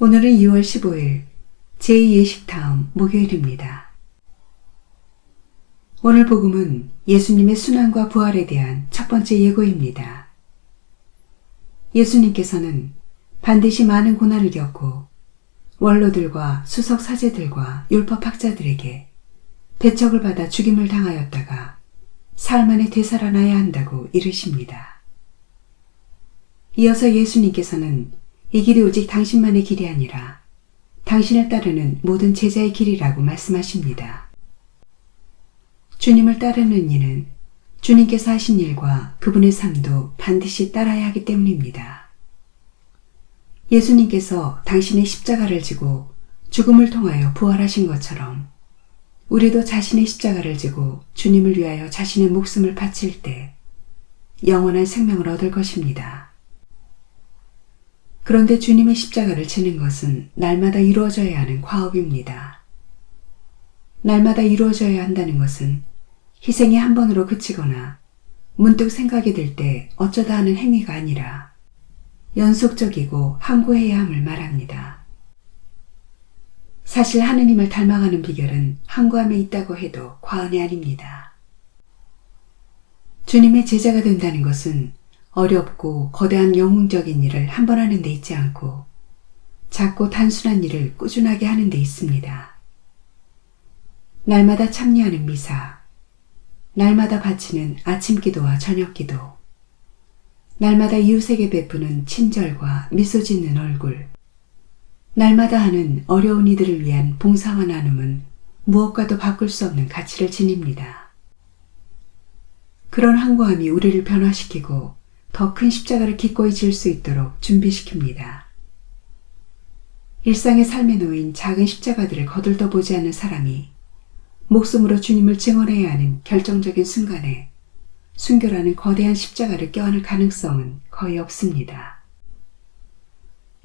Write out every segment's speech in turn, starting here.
오늘은 2월 15일 제2예식 다음 목요일입니다. 오늘 복음은 예수님의 순환과 부활에 대한 첫 번째 예고입니다. 예수님께서는 반드시 많은 고난을 겪고 원로들과 수석 사제들과 율법 학자들에게 배척을 받아 죽임을 당하였다가 사흘 만에 되살아나야 한다고 이르십니다. 이어서 예수님께서는 이 길이 오직 당신만의 길이 아니라 당신을 따르는 모든 제자의 길이라고 말씀하십니다. 주님을 따르는 이는 주님께서 하신 일과 그분의 삶도 반드시 따라야 하기 때문입니다. 예수님께서 당신의 십자가를 지고 죽음을 통하여 부활하신 것처럼 우리도 자신의 십자가를 지고 주님을 위하여 자신의 목숨을 바칠 때 영원한 생명을 얻을 것입니다. 그런데 주님의 십자가를 지는 것은 날마다 이루어져야 하는 과업입니다. 날마다 이루어져야 한다는 것은 희생이 한 번으로 그치거나 문득 생각이 들 때 어쩌다 하는 행위가 아니라 연속적이고 항구해야 함을 말합니다. 사실 하느님을 닮아가는 비결은 항구함에 있다고 해도 과언이 아닙니다. 주님의 제자가 된다는 것은 어렵고 거대한 영웅적인 일을 한 번 하는 데 있지 않고 작고 단순한 일을 꾸준하게 하는 데 있습니다. 날마다 참여하는 미사, 날마다 바치는 아침 기도와 저녁 기도, 날마다 이웃에게 베푸는 친절과 미소 짓는 얼굴, 날마다 하는 어려운 이들을 위한 봉사와 나눔은 무엇과도 바꿀 수 없는 가치를 지닙니다. 그런 항구함이 우리를 변화시키고 더 큰 십자가를 기꺼이 질 수 있도록 준비시킵니다. 일상의 삶에 놓인 작은 십자가들을 거들떠 보지 않는 사람이 목숨으로 주님을 증언해야 하는 결정적인 순간에 순교라는 거대한 십자가를 껴안을 가능성은 거의 없습니다.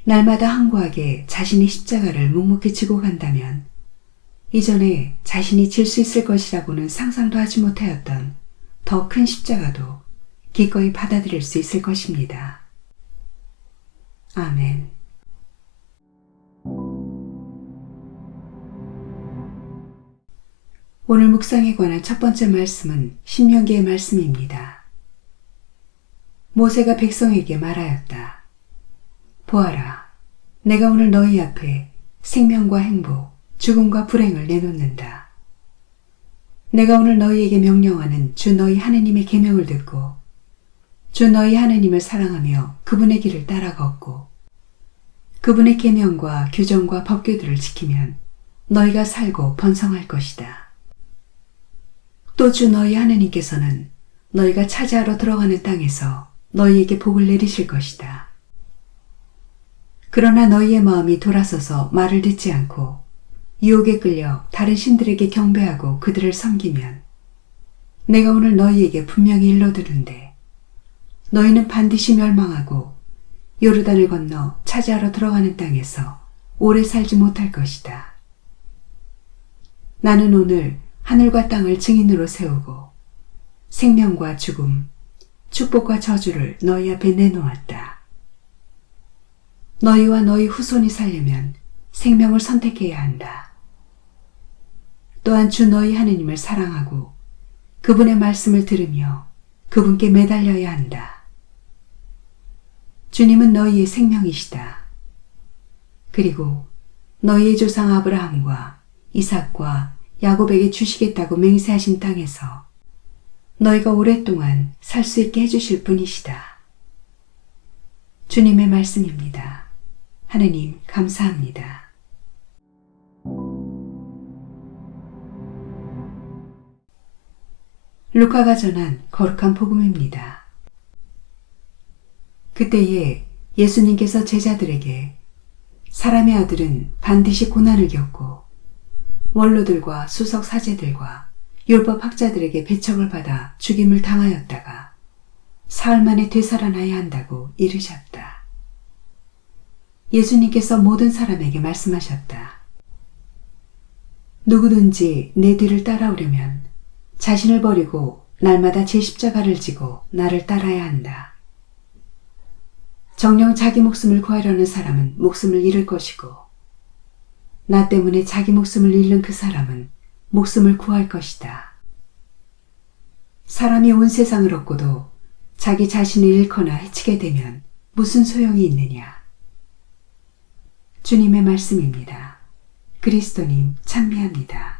날마다 항구하게 자신의 십자가를 묵묵히 지고 간다면 이전에 자신이 질 수 있을 것이라고는 상상도 하지 못하였던 더 큰 십자가도 기꺼이 받아들일 수 있을 것입니다. 아멘. 오늘 묵상에 관한 첫 번째 말씀은 신명기의 말씀입니다. 모세가 백성에게 말하였다. 보아라, 내가 오늘 너희 앞에 생명과 행복, 죽음과 불행을 내놓는다. 내가 오늘 너희에게 명령하는 주 너희 하느님의 계명을 듣고 주 너희 하느님을 사랑하며 그분의 길을 따라 걷고 그분의 계명과 규정과 법규들을 지키면 너희가 살고 번성할 것이다. 또 주 너희 하느님께서는 너희가 차지하러 들어가는 땅에서 너희에게 복을 내리실 것이다. 그러나 너희의 마음이 돌아서서 말을 듣지 않고 유혹에 끌려 다른 신들에게 경배하고 그들을 섬기면 내가 오늘 너희에게 분명히 일러두는데 너희는 반드시 멸망하고 요르단을 건너 차지하러 들어가는 땅에서 오래 살지 못할 것이다. 나는 오늘 하늘과 땅을 증인으로 세우고 생명과 죽음, 축복과 저주를 너희 앞에 내놓았다. 너희와 너희 후손이 살려면 생명을 선택해야 한다. 또한 주 너희 하느님을 사랑하고 그분의 말씀을 들으며 그분께 매달려야 한다. 주님은 너희의 생명이시다. 그리고 너희의 조상 아브라함과 이삭과 야곱에게 주시겠다고 맹세하신 땅에서 너희가 오랫동안 살 수 있게 해주실 분이시다. 주님의 말씀입니다. 하느님, 감사합니다. 루카가 전한 거룩한 복음입니다. 그때에 예수님께서 제자들에게 사람의 아들은 반드시 고난을 겪고 원로들과 수석 사제들과 율법 학자들에게 배척을 받아 죽임을 당하였다가 사흘 만에 되살아나야 한다고 이르셨다. 예수님께서 모든 사람에게 말씀하셨다. 누구든지 내 뒤를 따라오려면 자신을 버리고 날마다 제 십자가를 지고 나를 따라야 한다. 정녕 자기 목숨을 구하려는 사람은 목숨을 잃을 것이고, 나 때문에 자기 목숨을 잃는 그 사람은 목숨을 구할 것이다. 사람이 온 세상을 얻고도 자기 자신을 잃거나 해치게 되면 무슨 소용이 있느냐? 주님의 말씀입니다. 그리스도님 참미합니다.